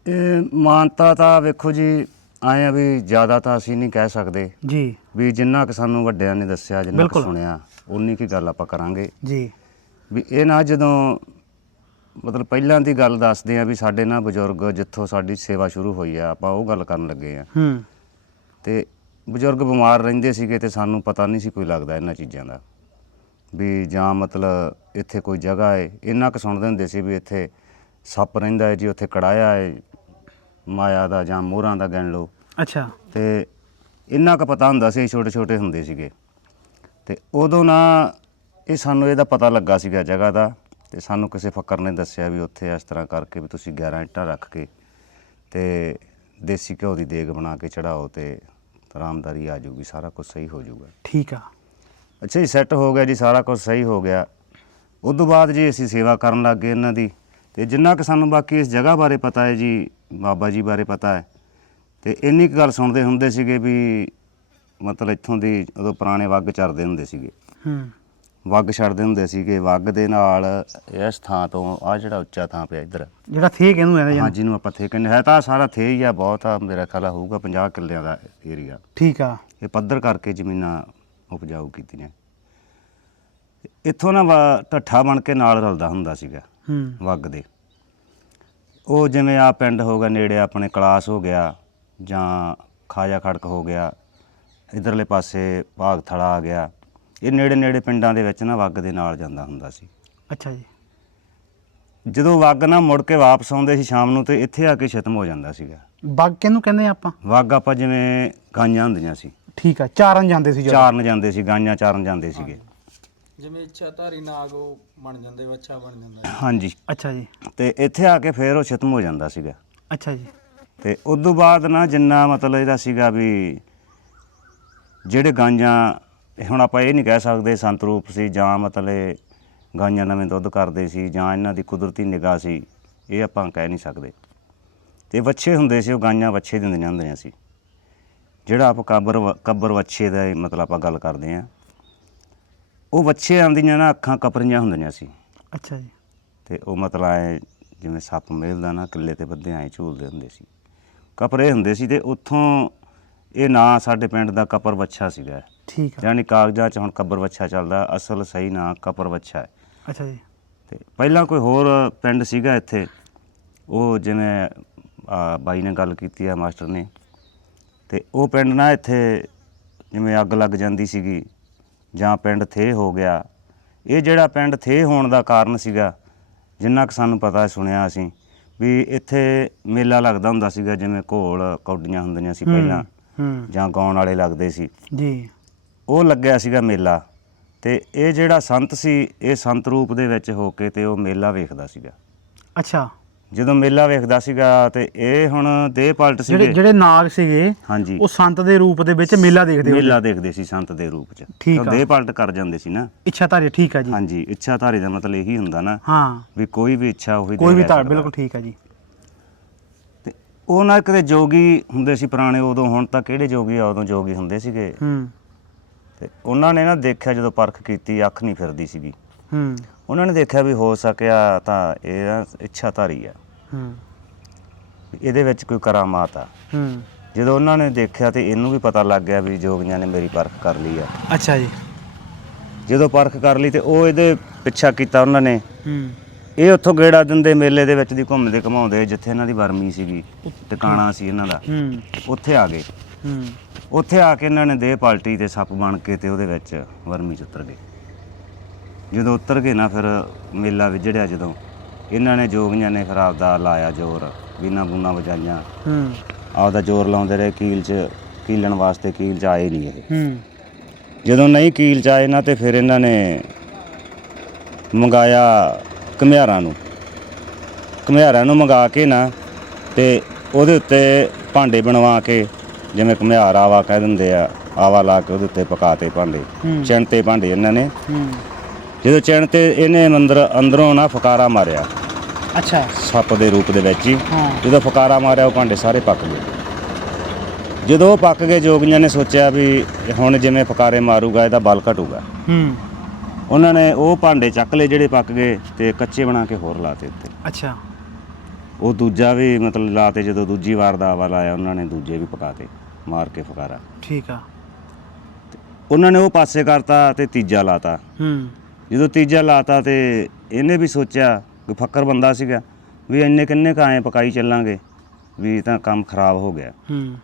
ਇਹ ਮਾਨਤਾ ਤਾਂ ਵੇਖੋ ਜੀ ਆਏ ਆ ਵੀ ਜ਼ਿਆਦਾ ਤਾਂ ਅਸੀਂ ਨਹੀਂ ਕਹਿ ਸਕਦੇ। ਜੀ। ਵੀ ਜਿੰਨਾ ਕਿ ਸਾਨੂੰ ਵੱਡਿਆਂ ਨੇ ਦੱਸਿਆ ਜਿੰਨਾ ਕਿ ਬਿਲਕੁਲ। ਸੁਣਿਆ ਉਨੀ ਕੀ ਗੱਲ ਆਪਾਂ ਕਰਾਂਗੇ। ਜੀ। ਵੀ ਇਹ ਨਾ ਜਦੋਂ ਮਤਲਬ ਪਹਿਲਾਂ ਦੀ ਗੱਲ ਦੱਸਦੇ ਆ ਵੀ ਸਾਡੇ ਨਾਲ ਬਜ਼ੁਰਗ ਜਿੱਥੋਂ ਸਾਡੀ ਸੇਵਾ ਸ਼ੁਰੂ ਹੋਈ ਆ ਆਪਾਂ ਉਹ ਗੱਲ ਕਰਨ ਲੱਗੇ ਆ। ਹੂੰ। ਤੇ ਬਜ਼ੁਰਗ ਬਿਮਾਰ ਰਹਿੰਦੇ ਸੀਗੇ ਤੇ ਸਾਨੂੰ ਪਤਾ ਨਹੀਂ ਸੀ ਕੋਈ ਲੱਗਦਾ ਇਹਨਾਂ ਚੀਜ਼ਾਂ ਦਾ। ਵੀ ਜਾਂ ਮਤਲਬ ਇੱਥੇ ਕੋਈ ਜਗ੍ਹਾ ਹੈ ਇੰਨਾ ਕੁ ਸੁਣਦੇ ਹੁੰਦੇ ਸੀ ਵੀ ਇੱਥੇ ਸੱਪ ਰਹਿੰਦਾ ਹੈ ਜੀ ਉੱਥੇ ਕੜਾਇਆ ਹੈ ਮਾਇਆ ਦਾ ਜਾਂ ਮੋਹਰਾਂ ਦਾ ਗਿਣ ਲਓ। ਅੱਛਾ। ਤੇ ਇੰਨਾ ਕੁ ਪਤਾ ਹੁੰਦਾ ਸੀ ਛੋਟੇ ਛੋਟੇ ਹੁੰਦੇ ਸੀਗੇ। ਤੇ ਉਦੋਂ ਨਾ ਇਹ ਸਾਨੂੰ ਇਹਦਾ ਪਤਾ ਲੱਗਾ ਸੀਗਾ ਜਗ੍ਹਾ ਦਾ ਤੇ ਸਾਨੂੰ ਕਿਸੇ ਫੱਕਰ ਨੇ ਦੱਸਿਆ ਵੀ ਉੱਥੇ ਇਸ ਤਰ੍ਹਾਂ ਕਰਕੇ ਵੀ ਤੁਸੀਂ 11 ਇੱਟਾਂ ਰੱਖ ਕੇ ਤੇ ਦੇਸੀ ਘਿਓ ਦੀ ਦੇਗ ਬਣਾ ਕੇ ਚੜਾਓ ਤੇ ਆਰਾਮਦਾਰੀ ਆ ਜਾਊਗੀ ਸਾਰਾ ਕੁਝ ਸਹੀ ਹੋ ਜਾਊਗਾ। ਠੀਕ ਆ। ਅੱਛਾ ਜੀ ਸੈੱਟ ਹੋ ਗਿਆ ਜੀ ਸਾਰਾ ਕੁਝ ਸਹੀ ਹੋ ਗਿਆ। ਉਸ ਤੋਂ ਬਾਅਦ ਜੀ ਅਸੀਂ ਸੇਵਾ ਕਰਨ ਲੱਗ ਗਏ ਇਹਨਾਂ ਦੀ। ਤੇ ਜਿੰਨਾ ਕਿ ਸਾਨੂੰ ਬਾਕੀ ਇਸ ਜਗ੍ਹਾ ਬਾਰੇ ਪਤਾ ਹੈ ਜੀ ਬਾਬਾ ਜੀ ਬਾਰੇ ਪਤਾ ਹੈ। ਤੇ ਇੰਨੀ ਕੁ ਗੱਲ ਸੁਣਦੇ ਹੁੰਦੇ ਸੀਗੇ ਵੀ ਮਤਲਬ ਇੱਥੋਂ ਦੀ ਉਦੋਂ ਪੁਰਾਣੇ ਵੱਗ ਚਰਦੇ ਹੁੰਦੇ ਸੀਗੇ। ਹੂੰ। ਵੱਗ ਛੱਡਦੇ ਹੁੰਦੇ ਸੀਗੇ ਵੱਗ ਦੇ ਨਾਲ ਇਸ ਥਾਂ ਤੋਂ ਆ ਜਿਹੜਾ ਉੱਚਾ ਥਾਂ ਪਿਆ ਇੱਧਰ। ਜਿਹੜਾ ਥੇ ਕਹਿੰਦੇ ਕਹਿੰਦੇ ਹਾਂ ਜਿਹਨੂੰ ਆਪਾਂ ਥੇ ਕਹਿੰਦੇ ਹੈ। ਤਾਂ ਸਾਰਾ ਥੇ ਹੀ ਆ ਬਹੁਤ ਆ ਮੇਰਾ ਖਿਆਲ ਆ ਹੋਊਗਾ 50 ਕਿੱਲਿਆਂ ਦਾ ਏਰੀਆ ਠੀਕ ਆ। ਇਹ ਪੱਧਰ ਕਰਕੇ ਜ਼ਮੀਨਾਂ ਉਪਜਾਊ ਕੀਤੀਆਂ। ਇੱਥੋਂ ਨਾ ਵਾ- ਢੱਠਾ ਬਣ ਕੇ ਨਾਲ ਰਲਦਾ ਹੁੰਦਾ ਸੀਗਾ ਹੂੰ। ਵੱਗ ਦੇ। ਉਹ ਜਿਵੇਂ ਆ ਪਿੰਡ ਹੋਗਾ ਨੇੜੇ ਆਪਣੇ ਕਲਾਸ ਹੋ ਗਿਆ ਜਾਂ ਖਾਜਾ ਖੜਕ ਹੋ ਗਿਆ ਇਧਰਲੇ ਪਾਸੇ ਭਾਗ ਥੜਾ ਆ ਗਿਆ। ਇਹ ਨੇੜੇ ਨੇੜੇ ਪਿੰਡਾਂ ਦੇ ਵਿੱਚ ਨਾ ਵੱਗ ਦੇ ਨਾਲ ਜਾਂਦਾ ਹੁੰਦਾ ਸੀ। ਅੱਛਾ ਜੀ। ਜਦੋਂ ਵੱਗ ਨਾ ਮੁੜ ਕੇ ਵਾਪਸ ਆਉਂਦੇ ਸੀ ਸ਼ਾਮ ਨੂੰ ਤੇ ਇੱਥੇ ਆ ਕੇ ਖਤਮ ਹੋ ਜਾਂਦਾ ਸੀਗਾ। ਬੱਗ ਕਿਹਨੂੰ ਕਹਿੰਦੇ ਆ ਆਪਾਂ? ਵੱਗ ਆਪਾਂ ਜਿਵੇਂ ਗਾਈਆਂ ਹੁੰਦੀਆਂ ਸੀ। ਠੀਕ ਆ ਚਾਰਨ ਜਾਂਦੇ ਸੀ ਜਦੋਂ। ਚਾਰਨ ਜਾਂਦੇ ਸੀ ਗਾਈਆਂ ਚਾਰਨ ਜਾਂਦੇ ਸੀਗੇ। ਜਿਵੇਂ ਇੱਛਾ ਧਾਰੀ ਨਾਗ ਉਹ ਬਣ ਜਾਂਦੇ ਬੱਚਾ ਬਣ ਜਾਂਦਾ ਹੈ। ਹਾਂਜੀ। ਅੱਛਾ ਜੀ। ਤੇ ਇੱਥੇ ਆ ਕੇ ਫੇਰ ਉਹ ਖਤਮ ਹੋ ਜਾਂਦਾ ਸੀਗਾ। ਅੱਛਾ ਜੀ। ਤੇ ਉਸ ਤੋਂ ਬਾਅਦ ਨਾ ਜਿੰਨਾ ਮਤਲਬ ਇਹਦਾ ਸੀਗਾ ਵੀ ਜਿਹੜੇ ਗਾਂਜਾਂ ਹੁਣ ਆਪਾਂ ਇਹ ਨਹੀਂ ਕਹਿ ਸਕਦੇ ਸੰਤ ਰੂਪ ਸੀ ਜਾਂ ਮਤਲਬ ਇਹ ਗਾਂਜਾਂ ਨਵੇਂ ਦੁੱਧ ਕਰਦੇ ਸੀ ਜਾਂ ਇਹਨਾਂ ਦੀ ਕੁਦਰਤੀ ਨਿਗਾਹ ਸੀ ਇਹ ਆਪਾਂ ਕਹਿ ਨਹੀਂ ਸਕਦੇ। ਤੇ ਵੱਛੇ ਹੁੰਦੇ ਸੀ ਉਹ ਗਾਂਜਾਂ ਵੱਛੇ ਦਿੰਦੀਆਂ ਹੁੰਦੀਆਂ ਸੀ। ਜਿਹੜਾ ਆਪਾਂ ਕਾਬਰ ਕੱਬਰ ਵੱਛੇ ਦਾ ਇਹ ਮਤਲਬ ਆਪਾਂ ਗੱਲ ਕਰਦੇ ਆ ਉਹ ਵੱਛੇ ਆਂਦੀਆਂ ਨਾ ਅੱਖਾਂ ਕਪਰੀਆਂ ਹੁੰਦੀਆਂ ਸੀ। ਅੱਛਾ ਜੀ। ਤੇ ਉਹ ਮਤਲਬ ਐ ਜਿਵੇਂ ਸੱਪ ਮੇਲਦਾ ਨਾ ਕਿੱਲੇ ਤੇ ਬੱਦੇ ਐ ਝੂਲਦੇ ਹੁੰਦੇ ਸੀ। ਕਪਰੇ ਹੁੰਦੇ ਸੀ ਤੇ ਉੱਥੋਂ ਇਹ ਨਾਂ ਸਾਡੇ ਪਿੰਡ ਦਾ ਕਪਰ ਵੱਛਾ ਸੀਗਾ। ਠੀਕ ਆ। ਯਾਨੀ ਕਾਗਜ਼ਾਂ 'ਚ ਹੁਣ ਕਬਰ ਵੱਛਾ ਚੱਲਦਾ ਅਸਲ ਸਹੀ ਨਾਂ ਕਪਰ ਵੱਛਾ ਹੈ। ਅੱਛਾ ਜੀ। ਤੇ ਪਹਿਲਾਂ ਕੋਈ ਹੋਰ ਪਿੰਡ ਸੀਗਾ ਇੱਥੇ? ਉਹ ਜਿਵੇਂ ਆ, ਬਾਈ ਨੇ ਗੱਲ ਕੀਤੀ ਆ ਮਾਸਟਰ ਨੇ। ਤੇ ਉਹ ਪਿੰਡ ਨਾ ਇੱਥੇ ਜਿਵੇਂ ਅੱਗ ਲੱਗ ਜਾਂਦੀ ਸੀਗੀ ਜਾਂ ਪਿੰਡ ਥੇ ਹੋ ਗਿਆ। ਇਹ ਜਿਹੜਾ ਪਿੰਡ ਥੇ ਹੋਣ ਦਾ ਕਾਰਨ ਸੀਗਾ ਜਿੰਨਾ ਕਿ ਸਾਨੂੰ ਪਤਾ ਸੁਣਿਆ ਅਸੀਂ ਵੀ ਇੱਥੇ ਮੇਲਾ ਲੱਗਦਾ ਹੁੰਦਾ ਸੀਗਾ ਜਿਵੇਂ ਘੋਲ ਕੌਡੀਆਂ ਹੁੰਦੀਆਂ ਸੀ ਪਹਿਲਾਂ ਹੂੰ। ਜਾਂ ਗਾਉਣ ਵਾਲੇ ਲੱਗਦੇ ਸੀ। ਜੀ। ਉਹ ਲੱਗਿਆ ਸੀਗਾ ਮੇਲਾ ਤੇ ਇਹ ਜਿਹੜਾ ਸੰਤ ਸੀ ਇਹ ਸੰਤ ਰੂਪ ਦੇ ਵਿੱਚ ਹੋ ਕੇ ਤੇ ਉਹ ਮੇਲਾ ਵੇਖਦਾ ਸੀਗਾ। ਅੱਛਾ। ਜਦੋਂ ਮੇਲਾ ਵੇਖਦਾ ਸੀਗਾ ਤੇ ਇਹ ਹੁਣ ਦੇਹ ਪਲਟ ਜਿਹੜੇ ਸੀਗੇ। ਜਿਹੜੇ ਨਾਗ ਸੀਗੇ ਹਾਂਜੀ। ਉਹ ਸੰਤ ਦੇ ਰੂਪ ਦੇ ਵਿੱਚ ਮੇਲਾ ਦੇਖਦੇ ਹੁੰਦੇ ਮੇਲਾ ਦੇਖਦੇ ਸੀ ਸੰਤ ਦੇ ਰੂਪ 'ਚ। ਠੀਕ ਤਾਂ ਆ। ਦੇਹ ਪਲਟ ਕਰ ਜਾਂਦੇ ਸੀ ਨਾ। ਇੱਛਾ ਧਾਰੀ ਠੀਕ ਆ ਜੀ। ਹਾਂਜੀ ਇੱਛਾ ਧਾਰੀ ਦਾ ਮਤਲਬ ਇਹੀ ਹੁੰਦਾ ਨਾ ਹਾਂ। ਵੀ ਕੋਈ ਵੀ ਇੱਛਾ ਉਹੀ ਕੋਈ ਵੀ ਧਾਰ। ਬਿਲਕੁਲ ਠੀਕ ਆ ਜੀ। ਤੇ ਉਹ ਨਾ ਕਿਤੇ ਜੋਗੀ ਹੁੰਦੇ ਸੀ ਪੁਰਾਣੇ ਉਦੋਂ ਹੁਣ ਤਾਂ ਕਿਹੜੇ ਜੋਗੀ ਆ ਉਦੋਂ ਜੋਗੀ ਹੁੰਦੇ ਸੀਗੇ। ਹੂੰ। ਤੇ ਉਹਨਾਂ ਨੇ ਨਾ ਦੇਖਿਆ ਜਦੋਂ ਪਰਖ ਕੀਤੀ ਅੱਖ ਨਹੀਂ ਫਿਰਦੀ ਸੀਗੀ। ਹੂੰ। ਉਹਨਾਂ ਨੇ ਦੇਖਿਆ ਵੀ ਹੋ ਸਕਿਆ ਤਾਂ ਇਹ ਨਾ ਇੱਛਾ ਧਾਰੀ ਆ। ਹੂੰ। ਵੀ ਇਹਦੇ ਵਿੱਚ ਕੋਈ ਕਰਾਮਾਤ ਆ। ਹੂੰ। ਜਦੋਂ ਉਹਨਾਂ ਨੇ ਦੇਖਿਆ ਤੇ ਇਹਨੂੰ ਵੀ ਪਤਾ ਲੱਗ ਗਿਆ ਵੀ ਜੋਗੀਆਂ ਨੇ ਮੇਰੀ ਪਰਖ ਕਰ ਲਈ ਆ। ਅੱਛਾ ਜੀ। ਜਦੋਂ ਪਰਖ ਕਰ ਲਈ ਤੇ ਉਹ ਇਹਦੇ ਪਿੱਛਾ ਕੀਤਾ ਉਹਨਾਂ ਨੇ। ਹੂੰ। ਇਹ ਉੱਥੋਂ ਗੇੜਾ ਦਿੰਦੇ ਮੇਲੇ ਦੇ ਵਿੱਚ ਦੀ ਘੁੰਮਦੇ ਘਮਾਉਂਦੇ ਜਿੱਥੇ ਇਹਨਾਂ ਦੀ ਵਰਮੀ ਸੀਗੀ ਟਿਕਾਣਾ ਸੀ ਇਹਨਾਂ ਦਾ। ਹੂੰ। ਉੱਥੇ ਆ ਗਏ। ਹੂੰ। ਉੱਥੇ ਆ ਕੇ ਇਹਨਾਂ ਨੇ ਦੇਹ ਪਾਲਟੀ ਤੇ ਸੱਪ ਬਣ ਕੇ ਤੇ ਉਹਦੇ ਵਿੱਚ ਵਰਮੀ ਚ ਉਤਰ ਗਏ। ਜਦੋਂ ਉਤਰ ਗਏ ਨਾ ਫਿਰ ਮੇਲਾ ਵਿਜੜਿਆ ਜਦੋਂ। ਇਹਨਾਂ ਨੇ ਜੋਗੀਆਂ ਨੇ ਫਿਰ ਆਪਦਾ ਲਾਇਆ ਜ਼ੋਰ ਵੀਨਾ ਬੂਨਾ ਵਜਾਈਆਂ। ਹੂੰ। ਆਪਦਾ ਜ਼ੋਰ ਲਾਉਂਦੇ ਰਹੇ ਕੀਲ 'ਚ ਕੀਲਣ ਵਾਸਤੇ ਕੀਲ 'ਚ ਆਏ ਨਹੀਂ ਇਹ। ਹੂੰ। ਜਦੋਂ ਨਹੀਂ ਕੀਲ 'ਚ ਆਏ ਨਾ ਤੇ ਫਿਰ ਇਹਨਾਂ ਨੇ ਮੰਗਾਇਆ ਘੁਮਿਆਰਾਂ ਨੂੰ। ਘੁਮਿਆਰਾਂ ਨੂੰ ਮੰਗਾ ਕੇ ਨਾ ਤੇ ਉਹਦੇ ਉੱਤੇ ਭਾਂਡੇ ਬਣਵਾ ਕੇ ਜਿਵੇਂ ਘੁਮਿਆਰ ਆਵਾ ਕਹਿ ਦਿੰਦੇ ਆ ਆਵਾ ਲਾ ਕੇ ਉਹਦੇ ਉੱਤੇ ਪਕਾਤੇ ਭਾਂਡੇ। ਚਿਣ ਤੇ ਭਾਂਡੇ ਇਹਨਾਂ ਨੇ। ਜਦੋਂ ਚਿਣ ਤੇ ਇਹਨੇ ਮੰਦਰ ਅੰਦਰੋਂ ਨਾ ਫਕਾਰਾ ਮਾਰਿਆ। ਅੱਛਾ। ਸੱਪ ਦੇ ਰੂਪ ਦੇ ਵਿੱਚ ਹੀ। ਹਾਂ। ਜਦੋਂ ਫਕਾਰਾ ਮਾਰਿਆ ਉਹ ਭਾਂਡੇ ਸਾਰੇ ਪੱਕ ਗਏ। ਜਦੋਂ ਉਹ ਪੱਕ ਗਏ ਜੋਗੀਆਂ ਨੇ ਸੋਚਿਆ ਵੀ ਹੁਣ ਜਿਵੇਂ ਫਕਾਰੇ ਮਾਰੂਗਾ ਇਹਦਾ ਬਲ ਘਟੂਗਾ। ਹੂੰ। ਉਹਨਾਂ ਨੇ ਉਹ ਭਾਂਡੇ ਚੱਕ ਲਏ ਜਿਹੜੇ ਪੱਕ ਗਏ ਤੇ ਕੱਚੇ ਬਣਾ ਕੇ ਹੋਰ ਲਾਤੇ ਉੱਤੇ। ਅੱਛਾ। ਉਹ ਦੂਜਾ ਵੀ ਮਤਲਬ ਲਾਤੇ ਜਦੋਂ ਦੂਜੀ ਵਾਰ ਦਾ ਆਵਾ ਲਾਇਆ ਉਹਨਾਂ ਨੇ ਦੂਜੇ ਵੀ ਪਕਾਤੇ। ਮਾਰ ਕੇ ਫਕਾਰਾ। ਠੀਕ ਆ। ਉਹਨਾਂ ਨੇ ਉਹ ਪਾਸੇ ਕਰਤਾ ਤੇ ਤੀਜਾ ਲਾਤਾ। ਹੂੰ। ਜਦੋਂ ਤੀਜਾ ਲਾਤਾ ਤੇ ਇਹਨੇ ਵੀ ਸੋਚਿਆ ਕਿ ਫੱਕਰ ਬੰਦਾ ਸੀਗਾ ਵੀ ਇੰਨੇ ਕਿੰਨੇ ਕਾਏ ਪਕਾਈ ਚੱਲਾਂਗੇ ਵੀ ਇਹ ਤਾਂ ਕੰਮ ਖਰਾਬ ਹੋ ਗਿਆ। ਹੂੰ।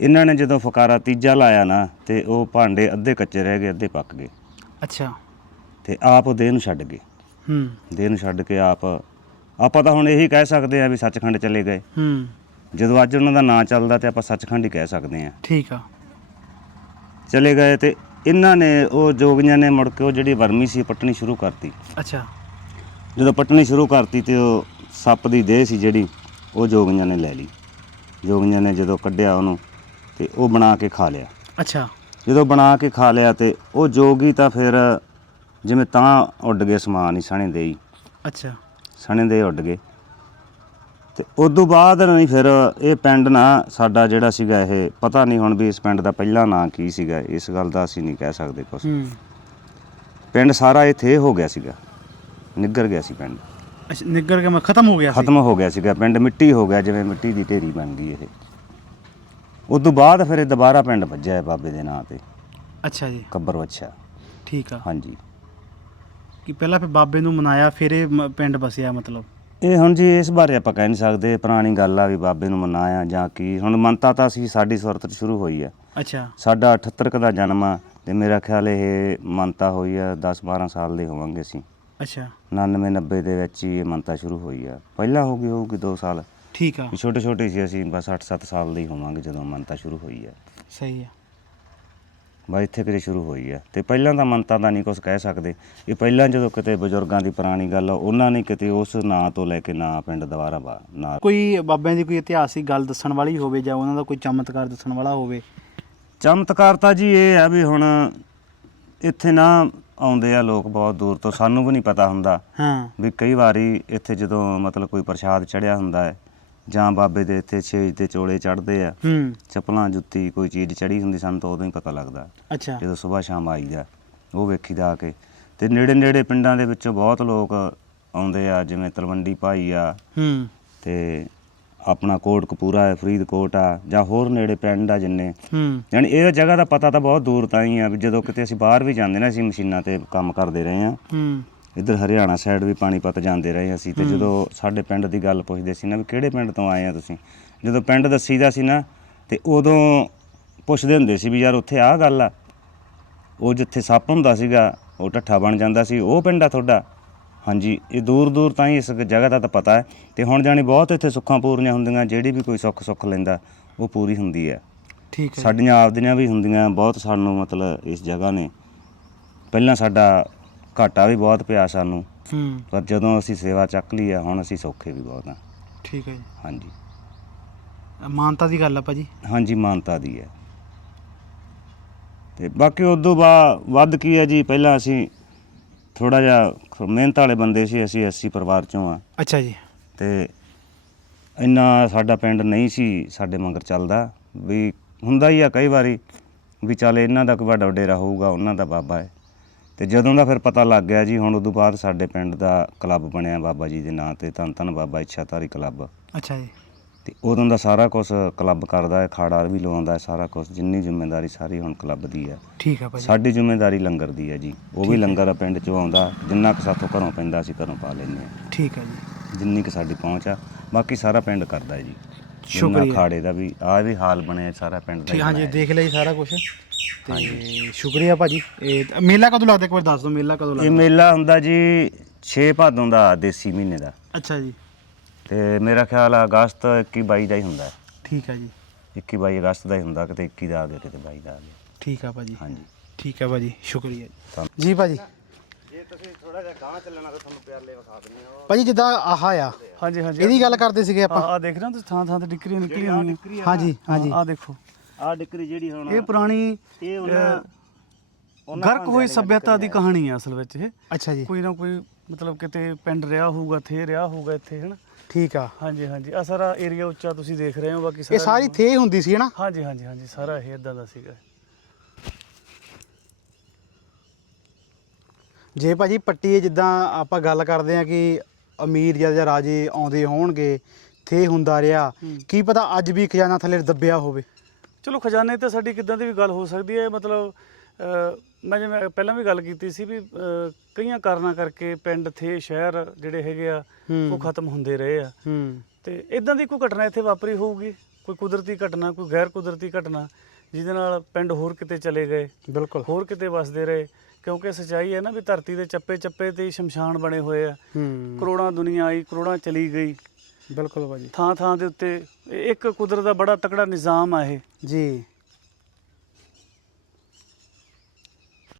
ਇਹਨਾਂ ਨੇ ਜਦੋਂ ਫਕਾਰਾ ਤੀਜਾ ਲਾਇਆ ਨਾ ਤੇ ਉਹ ਭਾਂਡੇ ਅੱਧੇ ਕੱਚੇ ਰਹਿ ਗਏ ਅੱਧੇ ਪੱਕ ਗਏ। ਅੱਛਾ। ਤੇ ਆਪ ਉਹ ਦੇਹ ਨੂੰ ਛੱਡ ਗਏ। ਹੂੰ। ਦੇਹ ਨੂੰ ਛੱਡ ਕੇ ਆਪ ਆਪਾਂ ਤਾਂ ਹੁਣ ਇਹੀ ਕਹਿ ਸਕਦੇ ਆ ਵੀ ਸੱਚਖੰਡ ਚਲੇ ਗਏ। ਹੂੰ। ਜਦੋਂ ਅੱਜ ਉਹਨਾਂ ਦਾ ਨਾਂ ਚੱਲਦਾ ਤੇ ਆਪਾਂ ਸੱਚਖੰਡ ਹੀ ਕਹਿ ਸਕਦੇ ਆ ਠੀਕ ਆ। ਚਲੇ ਗਏ ਤੇ ਇਹਨਾਂ ਨੇ ਉਹ ਜੋਗੀਆਂ ਨੇ ਮੁੜ ਕੇ ਉਹ ਜਿਹੜੀ ਵਰਮੀ ਸੀ ਪੱਟਣੀ ਸ਼ੁਰੂ ਕਰਤੀ। ਅੱਛਾ। ਜਦੋਂ ਪੱਟਣੀ ਸ਼ੁਰੂ ਕਰਤੀ ਤੇ ਉਹ ਸੱਪ ਦੀ ਦੇਹ ਸੀ ਜਿਹੜੀ ਉਹ ਜੋਗੀਆਂ ਨੇ ਲੈ ਲਈ। ਜੋਗੀਆਂ ਨੇ ਜਦੋਂ ਕੱਢਿਆ ਉਹਨੂੰ ਤੇ ਉਹ ਬਣਾ ਕੇ ਖਾ ਲਿਆ। ਅੱਛਾ। ਜਦੋਂ ਬਣਾ ਕੇ ਖਾ ਲਿਆ ਤੇ ਉਹ ਜੋਗੀ ਤਾਂ ਫਿਰ ਜਿਵੇਂ ਤਾਂ ਉੱਡ ਗਏ ਸਮਾਨ ਹੀ ਸਣੇ ਦੇ ਹੀ। ਅੱਛਾ। ਸਣੇ ਦੇ ਉੱਡ ਗਏ। ਤੇ ਉਦੋਂ ਬਾਅਦ ਨਹੀਂ ਫਿਰ ਇਹ ਪਿੰਡ ਨਾ ਸਾਡਾ ਜਿਹੜਾ ਸੀਗਾ ਇਹ ਪਤਾ ਨਹੀਂ ਹੁਣ ਵੀ ਇਸ ਪਿੰਡ ਦਾ ਪਹਿਲਾ ਨਾਂ ਕੀ ਸੀਗਾ ਇਸ ਗੱਲ ਦਾ ਅਸੀਂ ਨਹੀਂ ਕਹਿ ਸਕਦੇ ਕੁਝ ਪਿੰਡ ਸਾਰਾ ਇੱਥੇ ਹੋ ਗਿਆ ਸੀਗਾ ਨਿੱਗਰ ਗਿਆ ਸੀ ਪਿੰਡ। ਅੱਛਾ ਨਿੱਗਰ ਕੇ ਮੈਂ ਖਤਮ ਹੋ ਗਿਆ ਸੀ? ਖਤਮ ਹੋ ਗਿਆ ਸੀਗਾ ਪਿੰਡ ਮਿੱਟੀ ਹੋ ਗਿਆ ਜਿਵੇਂ ਮਿੱਟੀ ਦੀ ਢੇਰੀ ਬਣ ਗਈ ਇਹ। ਉਦੋਂ ਬਾਅਦ ਫਿਰ ਇਹ ਦੁਬਾਰਾ ਪਿੰਡ ਵੱਜਿਆ ਹੈ ਬਾਬੇ ਦੇ ਨਾਂ ਤੇ। ਅੱਛਾ ਜੀ। ਕੱਬਰ ਵੱਛਾ। ਠੀਕ ਆ। ਹਾਂਜੀ। ਕਿ ਪਹਿਲਾਂ ਫਿਰ ਬਾਬੇ ਨੂੰ ਮਨਾਇਆ ਫਿਰ ਇਹ ਮ- ਪਿੰਡ ਬਸਿਆ ਮਤਲਬ? ਇਹ ਹੁਣ ਜੀ ਇਸ ਬਾਰੇ ਆਪਾਂ ਕਹਿ ਨਹੀਂ ਸਕਦੇ ਪੁਰਾਣੀ ਗੱਲ ਆ ਵੀ ਬਾਬੇ ਨੂੰ ਮਨਾਇਆ ਜਾਂ ਕੀ। ਹੁਣ ਮੰਨਤਾ ਤਾਂ ਸੀ ਸਾਡੀ ਸੁਰਤ 'ਚ ਸ਼ੁਰੂ ਹੋਈ ਆ। ਅੱਛਾ। ਸਾਡਾ 78 ਕੁ ਦਾ ਜਨਮ ਆ ਤੇ ਮੇਰਾ ਖਿਆਲ ਇਹ ਮੰਨਤਾ ਹੋਈ ਆ 10 12 ਸਾਲ ਦੇ ਹੋਵਾਂਗੇ ਅਸੀਂ। ਅੱਛਾ। 99 90 ਦੇ ਵਿੱਚ ਹੀ ਇਹ ਮੰਨਤਾ ਸ਼ੁਰੂ ਹੋਈ ਆ। ਪਹਿਲਾਂ ਹੋ ਗਈ ਹੋਊਗੀ 2 ਸਾਲ। ਠੀਕ ਆ। ਛੋਟੇ ਛੋਟੇ ਸੀ ਅਸੀਂ ਬਸ 8 7 ਸਾਲ ਦੇ ਹੀ ਹੋਵਾਂਗੇ ਜਦੋਂ ਮੰਨਤਾ ਸ਼ੁਰੂ ਹੋਈ ਆ। ਸਹੀ ਆ। ਬਸ ਇੱਥੇ ਕਿਤੇ ਸ਼ੁਰੂ ਹੋਈ ਆ। ਤੇ ਪਹਿਲਾਂ ਤਾਂ ਮੰਨਤਾ ਦਾ ਨਹੀਂ ਕੁਝ ਕਹਿ ਸਕਦੇ। ਇਹ ਪਹਿਲਾਂ ਜਦੋਂ ਕਿਤੇ ਬਜ਼ੁਰਗਾਂ ਦੀ ਪੁਰਾਣੀ ਗੱਲ ਆ ਉਹਨਾਂ ਨੇ ਕਿਤੇ ਉਸ ਨਾਂ ਤੋਂ ਲੈ ਕੇ ਨਾਂ ਪਿੰਡ ਦੁਬਾਰਾ ਬਾ ਨਾਂ ਕੋਈ ਬਾਬਿਆਂ ਦੀ ਕੋਈ ਇਤਿਹਾਸਿਕ ਗੱਲ ਦੱਸਣ ਵਾਲੀ ਹੋਵੇ ਜਾਂ ਉਹਨਾਂ ਦਾ ਕੋਈ ਚਮਤਕਾਰ ਦੱਸਣ ਵਾਲਾ ਹੋਵੇ? ਚਮਤਕਾਰ ਤਾਂ ਜੀ ਇਹ ਆ ਵੀ ਹੁਣ ਇੱਥੇ ਨਾ ਆਉਂਦੇ ਆ ਲੋਕ ਬਹੁਤ ਦੂਰ ਤੋਂ ਸਾਨੂੰ ਵੀ ਨਹੀਂ ਪਤਾ ਹੁੰਦਾ ਹਾਂ। ਵੀ ਕਈ ਵਾਰੀ ਇੱਥੇ ਜਦੋਂ ਮਤਲਬ ਕੋਈ ਪ੍ਰਸ਼ਾਦ ਚੜਿਆ ਹੁੰਦਾ ਹੈ ਜਾਂ ਬਾਬੇ ਦੇ ਇੱਥੇ ਛੇਜ ਤੇ ਚੋਲੇ ਚੜਦੇ ਆ। ਹੂੰ। ਚੱਪਲਾਂ ਜੁੱਤੀ ਕੋਈ ਚੀਜ਼ ਚੜੀ ਹੁੰਦੀ ਸਾਨੂੰ ਤਾਂ ਉਦੋਂ ਹੀ ਪਤਾ ਲੱਗਦਾ। ਅੱਛਾ। ਜਦੋਂ ਸਵੇਰ ਸ਼ਾਮ ਆਈਦਾ ਉਹ ਵੇਖੀਦਾ ਆ ਕੇ। ਤੇ ਨੇੜੇ ਨੇੜੇ ਪਿੰਡਾਂ ਦੇ ਵਿੱਚੋਂ ਬਹੁਤ ਲੋਕ ਆਉਂਦੇ ਆ ਜਿਵੇਂ ਤਲਵੰਡੀ ਭਾਈ ਆ। ਹੂੰ। ਤੇ ਆਪਣਾ ਕੋਟ ਕਪੂਰਾ ਹੈ ਫਰੀਦਕੋਟ ਆ ਜਾਂ ਹੋਰ ਨੇੜੇ ਪਿੰਡ ਆ ਜਿੰਨੇ। ਹੂੰ। ਯਾਨੀ ਇਹ ਜਗ੍ਹਾ ਦਾ ਪਤਾ ਤਾਂ ਬਹੁਤ ਦੂਰ ਤਾਂ ਹੀ ਆ ਵੀ ਜਦੋਂ ਕਿਤੇ ਅਸੀਂ ਬਾਹਰ ਵੀ ਜਾਂਦੇ ਨਾ ਅਸੀਂ ਮਸ਼ੀਨਾਂ ਤੇ ਕੰਮ ਕਰਦੇ ਰਹੇ ਆ। ਹੂੰ। ਇੱਧਰ ਹਰਿਆਣਾ ਸਾਈਡ ਵੀ ਪਾਣੀਪਤ ਜਾਂਦੇ ਰਹੇ ਅਸੀਂ ਤੇ ਜਦੋਂ ਸਾਡੇ ਪਿੰਡ ਦੀ ਗੱਲ ਪੁੱਛਦੇ ਸੀ ਨਾ ਵੀ ਕਿਹੜੇ ਪਿੰਡ ਤੋਂ ਆਏ ਆ ਤੁਸੀਂ ਜਦੋਂ ਪਿੰਡ ਦੱਸੀਦਾ ਸੀ ਨਾ ਤੇ ਉਦੋਂ ਪੁੱਛਦੇ ਹੁੰਦੇ ਸੀ ਵੀ ਯਾਰ ਉੱਥੇ ਆਹ ਗੱਲ ਆ। ਉਹ ਜਿੱਥੇ ਸੱਪ ਹੁੰਦਾ ਸੀਗਾ ਉਹ ਢੱਠਾ ਬਣ ਜਾਂਦਾ ਸੀ ਉਹ ਪਿੰਡ ਆ ਤੁਹਾਡਾ? ਹਾਂਜੀ ਇਹ ਦੂਰ ਦੂਰ ਤਾਂ ਹੀ ਇਸ ਜਗ੍ਹਾ ਦਾ ਤਾਂ ਪਤਾ ਹੈ। ਤੇ ਹੁਣ ਜਾਣੀ ਬਹੁਤ ਇੱਥੇ ਸੁੱਖਾਂ ਪੂਰੀਆਂ ਹੁੰਦੀਆਂ ਜਿਹੜੀ ਵੀ ਕੋਈ ਸੁੱਖ ਸੁੱਖ ਲੈਂਦਾ ਉਹ ਪੂਰੀ ਹੁੰਦੀ ਹੈ। ਠੀਕ ਹੈ। ਸਾਡੀਆਂ ਆਪਦੀਆਂ ਵੀ ਹੁੰਦੀਆਂ ਬਹੁਤ ਸਾਨੂੰ ਮਤਲਬ ਇਸ ਜਗ੍ਹਾ ਨੇ। ਪਹਿਲਾਂ ਸਾਡਾ ਘਾਟਾ ਵੀ ਬਹੁਤ ਪਿਆ ਸਾਨੂੰ। ਹੂੰ। ਪਰ ਜਦੋਂ ਅਸੀਂ ਸੇਵਾ ਚੱਕ ਲਈ ਆ ਹੁਣ ਅਸੀਂ ਸੌਖੇ ਵੀ ਬਹੁਤ ਆ। ਠੀਕ ਹੈ ਜੀ। ਹਾਂਜੀ। ਮਾਨਤਾ ਦੀ ਗੱਲ ਆ ਭਾਜੀ? ਹਾਂਜੀ ਮਾਨਤਾ ਦੀ ਹੈ ਤੇ ਬਾਕੀ ਉਦੋਂ ਬਾ ਵੱਧ ਕੀ ਹੈ ਜੀ ਪਹਿਲਾਂ ਅਸੀਂ ਥੋੜਾ ਜਿਹਾ ਮਿਹਨਤ ਵਾਲੇ ਬੰਦੇ ਸੀ ਅਸੀਂ ਐਸਸੀ ਪਰਿਵਾਰ ਚੋਂ ਆ। ਅੱਛਾ ਜੀ। ਤੇ ਇੰਨਾ ਸਾਡਾ ਪਿੰਡ ਨਹੀਂ ਸੀ ਸਾਡੇ ਮੰਗਰ ਚੱਲਦਾ। ਵੀ ਹੁੰਦਾ ਹੀ ਆ ਕਈ ਵਾਰੀ ਵੀ ਚੱਲ ਇਹਨਾਂ ਦਾ ਕੋਈ ਵੱਡਾ ਵਡੇਰਾ ਹੋਊਗਾ ਉਹਨਾਂ ਦਾ ਬਾਬਾ ਹੈ। ਤੇ ਜਦੋਂ ਦਾ ਫਿਰ ਪਤਾ ਲੱਗ ਗਿਆ ਜੀ ਹੁਣ ਉਦੋਂ ਬਾਅਦ ਸਾਡੇ ਪਿੰਡ ਦਾ ਕਲੱਬ ਬਣਿਆ ਬਾਬਾ ਜੀ ਦੇ ਨਾਂ ਤੇ ਧੰਨ ਧੰਨ ਬਾਬਾ ਇੱਛਾਧਾਰੀ ਕਲੱਬ। ਅੱਛਾ ਜੀ। ਤੇ ਉਦੋਂ ਦਾ ਸਾਰਾ ਕੁਝ ਕਲੱਬ ਕਰਦਾ ਹੈ ਖਾੜਾ ਵੀ ਲਵਾਉਂਦਾ ਹੈ ਸਾਰਾ ਕੁਝ ਜਿੰਨੀ ਜ਼ਿੰਮੇਵਾਰੀ ਸਾਰੀ ਹੁਣ ਕਲੱਬ ਦੀ ਹੈ। ਠੀਕ ਆ ਭਾਜੀ। ਸਾਡੀ ਜ਼ਿੰਮੇਵਾਰੀ ਲੰਗਰ ਦੀ ਹੈ ਜੀ ਉਹ ਵੀ ਲੰਗਰ ਪਿੰਡ ਚੋਂ ਆਉਂਦਾ ਜਿੰਨਾ ਕੁ ਸਾਥੋਂ ਘਰੋਂ ਪੈਂਦਾ ਅਸੀਂ ਘਰੋਂ ਪਾ ਲੈਂਦੇ ਹਾਂ। ਠੀਕ ਹੈ ਜੀ। ਜਿੰਨੀ ਕੁ ਸਾਡੀ ਪਹੁੰਚ ਆ ਬਾਕੀ ਸਾਰਾ ਪਿੰਡ ਕਰਦਾ ਹੈ ਜੀ। ਜਿੰਨਾ ਸ਼ੁਕਰੀਆ। ਖਾੜੇ ਦਾ ਵੀ ਆ ਵੀ ਹਾਲ ਬਣਿਆ ਸਾਰਾ ਪਿੰਡ ਦਾ ਠੀਕ ਹੀ ਬਣਾਇਆ। ਦੇਖ ਲਿਆ ਜੀ ਸਾਰਾ ਕੁਝ ਤੇ ਸ਼ੁਕਰੀਆ ਭਾਜੀ। ਇਹ ਮੇਲਾ ਕਦੋਂ ਲੱਗਦਾ? ਇੱਕ ਵਾਰ ਦੱਸ ਦਿਓ ਮੇਲਾ ਕਦੋਂ ਇਹ ਲੱਗਦਾ ਮੇਲਾ ਹੁੰਦਾ ਜੀ 6 ਭਾਦੋਂ ਦਾ ਦੇਸੀ ਮਹੀਨੇ ਦਾ। ਅੱਛਾ ਜੀ। ਤੇ ਮੇਰਾ ਖਿਆਲ ਆ ਅਗਸਤ 21 22 ਦਾ ਹੀ ਹੁੰਦਾ। ਹੈ। ਠੀਕ ਹੈ ਜੀ। 21 22 ਅਗਸਤ ਦਾ ਹੀ ਹੁੰਦਾ ਕਿਤੇ 21 ਦਾ ਆ ਗਿਆ ਕਿਤੇ 22 ਦਾ ਆ ਗਿਆ। ਠੀਕ ਆ ਭਾਜੀ। ਹਾਂਜੀ। ਠੀਕ ਹੈ ਭਾਜੀ ਸ਼ੁਕਰੀਆ ਜੀ। ਭਾਜੀ। ਜੇ ਤੁਸੀਂ ਥੋੜਾ ਜਿਹਾ ਗਾਂ ਚੱਲਣਾ ਤਾਂ ਤੁਹਾਨੂੰ ਪਿਆਲੇ ਵਿਖਾ ਦਿੰਦੇ ਹਾਂ। ਭਾਜੀ ਜਿੱਦਾਂ ਆਹ ਆ। ਹਾਂਜੀ ਹਾਂਜੀ। ਇਹਦੀ ਗੱਲ ਕਰਦੇ ਸੀਗੇ ਆਪਾਂ। ਆ ਦੇਖ ਰਹੇ ਹੋ ਤੁਸੀਂ ਥਾਂ ਥਾਂ ਤੇ ਡਿਕਰੀਆਂ ਨਿਕਲੀਆਂ ਹੋਈਆਂ ਹਾਂਜੀ ਹਾਂਜੀ। ਆ ਦੇਖੋ। ਆ ਡਿਕਰੀ ਜਿਹੜੀ ਹੁਣ ਇਹ ਪੁਰਾਣੀ ਇਹ ਉਹਨਾਂ ਉਹਨਾਂ ਗਰਕ ਹੋਈ ਸਭਿਅਤਾ ਦੀ ਕਹਾਣੀ ਹੈ ਅਸਲ ਵਿੱਚ ਇਹ। ਅੱਛਾ ਜੀ। ਕੋਈ ਨਾ ਕੋਈ ਮਤਲਬ ਕਿਤੇ ਪਿੰਡ ਰਿਹਾ ਹੋਊਗਾ ਥੇ ਰਿਹਾ ਹੋਊਗਾ ਇੱਥੇ ਹਨ? ਠੀਕ ਆ। ਹਾਂਜੀ ਹਾਂਜੀ। ਆ ਸਾਰਾ ਏਰੀਆ ਉੱਚਾ ਤੁਸੀਂ ਦੇਖ ਰਹੇ ਹੋ ਬਾਕੀ ਇਹ ਸਾਰਾ ਸਾਰੀ ਥੇ ਹੁੰਦੀ ਸੀ ਨਾ ਹਾਂਜੀ ਹਾਂਜੀ ਹਾਂਜੀ। ਸਾਰਾ ਇਹ ਇਦਾਂ ਦਾ ਸੀਗਾ। ਜੇ ਭਾਜੀ ਪੱਟੀ ਜਿੱਦਾਂ ਆਪਾਂ ਗੱਲ ਕਰਦੇ ਆ ਕਿ ਅਮੀਰ ਜਾਂ ਜਾਂ ਰਾਜੇ ਆਉਂਦੇ ਹੋਣਗੇ ਥੇ ਹੁੰਦਾ ਰਿਹਾ ਕੀ ਪਤਾ ਅੱਜ ਵੀ ਖਜ਼ਾਨਾ ਥੱਲੇ ਦੱਬਿਆ ਹੋਵੇ? ਚਲੋ ਖਜ਼ਾਨੇ ਤੇ ਸਾਡੀ ਕਿਦਾਂ ਦੀ ਵੀ ਗੱਲ ਹੋ ਸਕਦੀ ਹੈ ਮਤਲਬ ਮੈਂ ਜਿਵੇਂ ਪਹਿਲਾਂ ਵੀ ਗੱਲ ਕੀਤੀ ਸੀ ਵੀ ਕਈਆਂ ਕਾਰਨਾਂ ਕਰਕੇ ਪਿੰਡ ਥੇ ਸ਼ਹਿਰ ਜਿਹੜੇ ਹੈਗੇ ਆ। ਉਹ ਖਤਮ ਹੁੰਦੇ ਰਹੇ ਆ। ਤੇ ਇਦਾਂ ਦੀ ਕੋਈ ਘਟਨਾ ਇੱਥੇ ਵਾਪਰੀ ਹੋਊਗੀ? ਕੋਈ ਕੁਦਰਤੀ ਘਟਨਾ ਕੋਈ ਗੈਰ ਕੁਦਰਤੀ ਘਟਨਾ ਜਿਹਦੇ ਨਾਲ ਪਿੰਡ ਹੋਰ ਕਿਤੇ ਚਲੇ ਗਏ? ਬਿਲਕੁਲ। ਹੋਰ ਕਿਤੇ ਵਸਦੇ ਰਹੇ? ਕਿਉਂਕਿ ਸਚਾਈ ਹੈ ਨਾ ਵੀ ਧਰਤੀ ਦੇ ਚੱਪੇ ਚੱਪੇ ਤੇ ਸ਼ਮਸ਼ਾਨ ਬਣੇ ਹੋਏ ਆ। ਕਰੋੜਾਂ ਦੁਨੀਆ ਆਈ ਕਰੋੜਾਂ ਚਲੀ ਗਈ। ਬਿਲਕੁਲ ਭਾਜੀ। ਥਾਂ ਥਾਂ ਦੇ ਉੱਤੇ ਇਹ ਇੱਕ ਕੁਦਰਤ ਦਾ ਬੜਾ ਤਕੜਾ ਨਿਜ਼ਾਮ ਆ ਇਹ। ਜੀ।